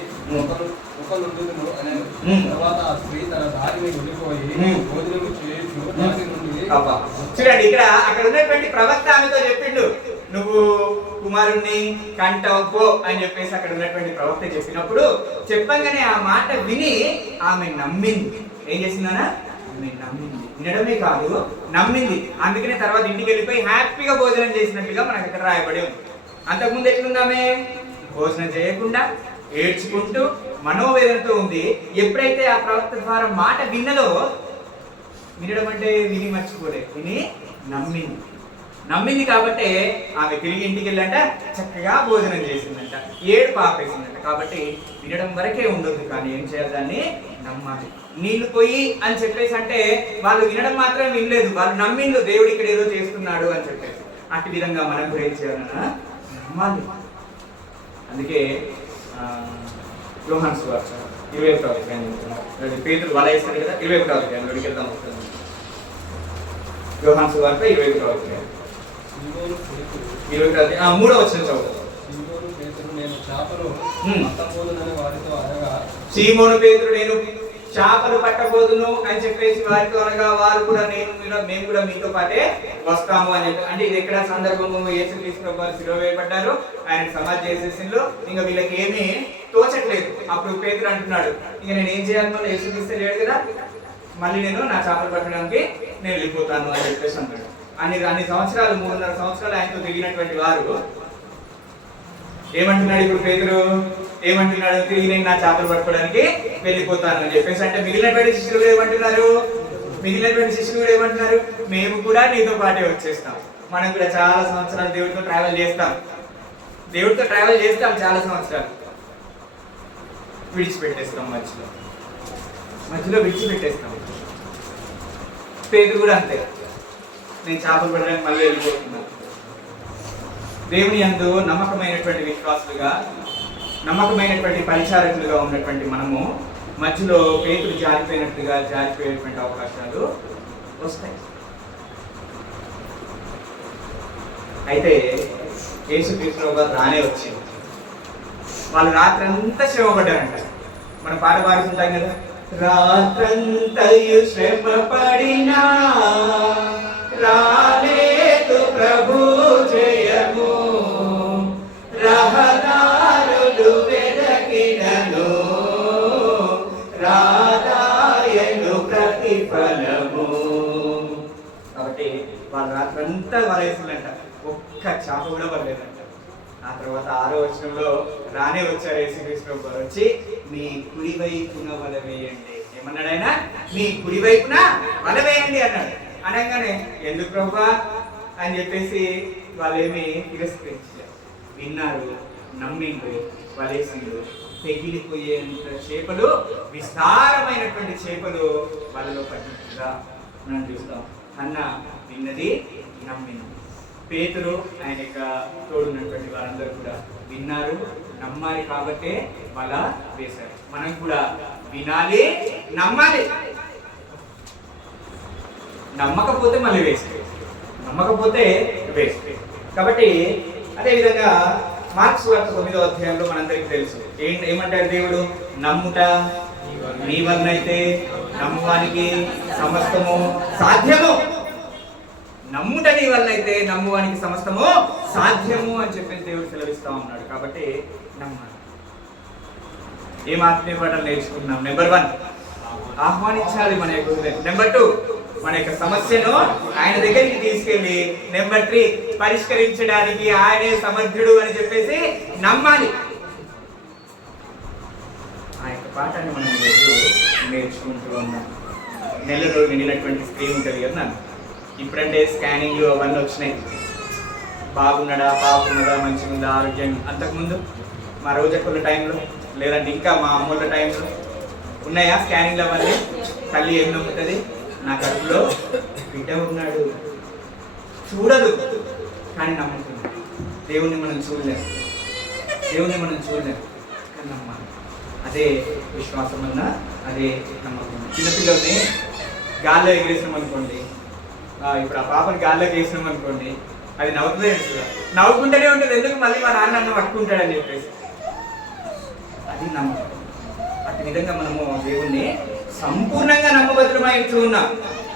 ఒకనుండును అనేది. తర్వాత ఆ స్త్రీ తన దారిని వెళ్ళిపోయి భోజనము చేయొచ్చు దాని నుండి. చూడండి, అక్కడ ఉన్నటువంటి ప్రవక్త ఆమెతో చెప్పిండు, నువ్వు కుమారుణ్ణి కంటావు పో అని చెప్పేసి అక్కడ ఉన్నటువంటి ప్రవక్త చెప్పినప్పుడు చెప్పంగానే ఆ మాట విని ఆమె నమ్మింది. ఏం చేసిందనా? ఆమె నమ్మింది. వినడమే కాదు, నమ్మింది. అందుకనే తర్వాత ఇంటికి వెళ్ళిపోయి హ్యాపీగా భోజనం చేసినట్టుగా మనకు ఇక్కడ రాయబడి ఉంది. అంతకుముందు ఎట్లుందామే? భోజనం చేయకుండా ఏడ్చుకుంటూ మనోవేదనతో ఉంది. ఎప్పుడైతే ఆ ప్రవక్త ద్వారా మాట విన్నదో, వినడం అంటే విని మర్చిపోలే, విని నమ్మింది కాబట్టి ఆమె తిరిగి ఇంటికి వెళ్ళంట, చక్కగా భోజనం చేసిందంట, ఏడు పాపేసిందంట. కాబట్టి వినడం వరకే ఉండదు, కానీ ఏం చేయాలి? దాన్ని నమ్మాలి. నీళ్లు పోయి అని చెప్పేసి అంటే వాళ్ళు వినడం మాత్రం వినలేదు, వాళ్ళు నమ్మిండు దేవుడు ఇక్కడ ఏదో చేస్తున్నాడు అని చెప్పేసి. అటు విధంగా మనం కూడా ఏం చేయాలన్నా నమ్మాలి. అందుకే యోహాను సువార్త 21వ అధ్యాయం పేతురు వల వేస్తాడు కదా, 21వ అధ్యాయం లోకి వెళ్దాం. యోహాను సువార్త 21వ అధ్యాయం 3వ వచనం చదువుతాం. సీమోను పేతురు నేను చేపలు పట్టబోదును అని చెప్పేసి వారితో అనగా వారు కూడా మేము కూడా మీతో పాటే వస్తాము అని చెప్పి. అంటే ఇది ఎక్కడ సందర్భము? యేసుక్రీస్తు ప్రభువు వారు సిలువ వేయబడ్డారు, ఆయన సమాధి చేసేసిండ్రు, ఇంకా వీళ్ళకి ఏమీ తోచట్లేదు. అప్పుడు పేతురు అంటున్నాడు, ఇక నేను ఏం చేయాలి? మళ్ళీ యేసుక్రీస్తు లేడు కదా, మళ్ళీ నేను నా చేపలు పట్టడానికి నేను వెళ్ళిపోతాను అని చెప్పేసి అన్నాడు. అన్ని సంవత్సరాలు 3.5 సంవత్సరాలు ఆయనతో తిరిగినటువంటి వారు ఏమంటున్నాడు ఇప్పుడు? పేతురు ఏమంటున్నాడు? తిరిగి నేను నా చేపలు పట్టుకోవడానికి వెళ్ళిపోతాను అని చెప్పేసి. అంటే మిగిలినటువంటి శిష్యులు కూడా ఏమంటున్నారు? మేము కూడా నీతో పాటే వచ్చేస్తాం. మనం కూడా చాలా సంవత్సరాలు దేవుడితో ట్రావెల్ చేస్తాం చాలా సంవత్సరాలు, విడిచిపెట్టేస్తాం, మధ్యలో విడిచిపెట్టేస్తాం. పేతురు కూడా అంతే, నేను చేపలు పట్టడానికి మళ్ళీ వెళ్ళిపోతున్నాను. దేవుని యందు నమ్మకమైనటువంటి విశ్వాసులుగా, నమ్మకమైనటువంటి పరిచారకులుగా ఉన్నటువంటి మనము మధ్యలో పేతురు జారిపోయేటువంటి అవకాశాలు వస్తాయి. అయితే యేసుక్రీస్తు వారు రానే వచ్చింది. వాళ్ళు రాత్రంతా శ్రమ పడ్డారంట. మన పాట పాడుతుంటాం కదా, రాత్రంతయు శ్రమ పడినా రాలేదు ప్రభు జయము, రహదారులు వెదకినను రాదాయను ప్రతిఫలము. కాబట్టి వాళ్ళు రాత్రంతా వలేసిందంట, ఒక్క చేప కూడా పడలేదంట. ఆ తర్వాత 6వ వచనంలో రానే వచ్చారు యేసుక్రీస్తు వారు వచ్చి, మీ కుడి వైపున వల వేయండి. ఏమన్నాడు ఆయన? మీ కుడి వైపున వల వేయండి అన్నాడు. అనగానే ఎందుకు ప్రభువా అని చెప్పేసి వాళ్ళేమి తిరస్కరించారు. విన్నారు, నమ్మిండు, వలేసిండు. తెగిలిపోయేంత చేపలు, విస్తారమైనటువంటి చేపలు వాళ్ళలో పట్టినట్టుగా మనం చూస్తాం. అన్న విన్నది, నమ్మింది. పేతురు ఆయన యొక్క తోడున్నటువంటి వారందరూ కూడా విన్నారు, నమ్మాలి, కాబట్టే వల వేశారు. మనం కూడా వినాలి, నమ్మాలి. నమ్మకపోతే మళ్ళీ వేస్ట్, కాబట్టి అదేవిధంగా మార్క్స్ వార్త 9వ అధ్యాయంలో మనందరికీ తెలుసు ఏమంటారు దేవుడు? నమ్ముట నీ వలనైతే నమ్మువానికి సమస్తము సాధ్యము. నమ్ముట నీ వల్ల అయితే నమ్మువానికి సమస్తము సాధ్యము అని చెప్పేసి దేవుడు సెలవిస్తా ఉన్నాడు. కాబట్టి నమ్మాలి. ఏం ఆత్మీయ పాఠాలు నేర్చుకున్నాం? నెంబర్ 1, ఆహ్వానించాలి మన యొక్క హృదయం. నెంబర్ 2, మన యొక్క సమస్యను ఆయన దగ్గరికి తీసుకెళ్ళి నెంబర్ 3, పరిష్కరించడానికి ఆయనే సమర్థుడు అని చెప్పేసి నమ్మాలి. ఆ యొక్క పాఠాన్ని మనం ఈరోజు నేర్చుకుంటూ ఉన్నాం. నెలలో నిండినటువంటి స్త్రీ ఉంటుంది కదా, ఇప్పుడంటే స్కానింగ్లు అవన్నీ వచ్చినాయి. బాగున్నాడా, బాగున్నదా, మంచిగా ఉందా, ఆరోగ్యం. అంతకుముందు మా రోజక్కుల టైంలో లేదంటే ఇంకా మా అమ్మోళ్ళ టైంలో ఉన్నాయా స్కానింగ్లు అవన్నీ? తల్లి ఏం నమ్ముతుంది? నా కడుపులో బిడ్డ ఉన్నాడు. చూడదు కానీ నమ్ముతుంది. దేవుణ్ణి మనం చూడలేము, కానీ నమ్మాలి. అదే విశ్వాసం అన్న, అదే నమ్మకం. చిన్నపిల్లల్ని గాల్లో ఎగిరేసినాం అనుకోండి, ఇప్పుడు ఆ పాపని గాల్లో వేసినాం అనుకోండి, అది నవ్వుతుందే ఉంటుంది, నవ్వుకుంటూనే ఉంటుంది. ఎందుకు? మళ్ళీ మా నాన్న నన్ను పట్టుకుంటాడని చెప్పేసి. అది నమ్మకం. అటు విధంగా మనము దేవుణ్ణి సంపూర్ణంగా నమ్మబద్ధమై ఉన్నాం.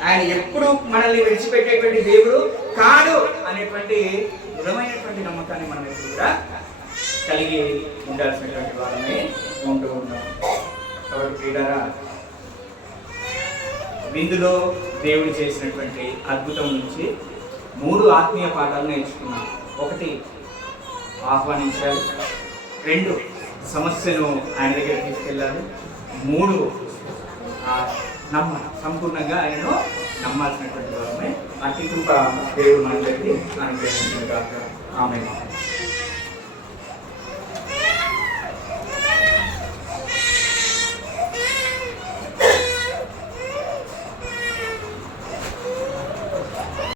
ఆయన ఎప్పుడు మనల్ని విడిచిపెట్టేటువంటి దేవుడు కాడు అనేటువంటి దృఢమైనటువంటి నమ్మకాన్ని మనం ఎప్పుడు కూడా కలిగి ఉండాల్సినటువంటి వారమే ఉంటూ ఉన్నాం. కాబట్టి ప్రియులారా, విందులో దేవుడు చేసినటువంటి అద్భుతం నుంచి 3 ఆత్మీయ పాఠాలు నేర్చుకున్నాం. 1, ఆహ్వానించాలి. 2, సమస్యను ఆయన దగ్గర తీసుకెళ్ళాలి. 3, నమ్మాలి. సంపూర్ణంగా ఆయనను నమ్మాల్సినటువంటి వారమే. అతి కృప దేవుడు మనందరికీ అనుగ్రహించుగాక. ఆమేన్.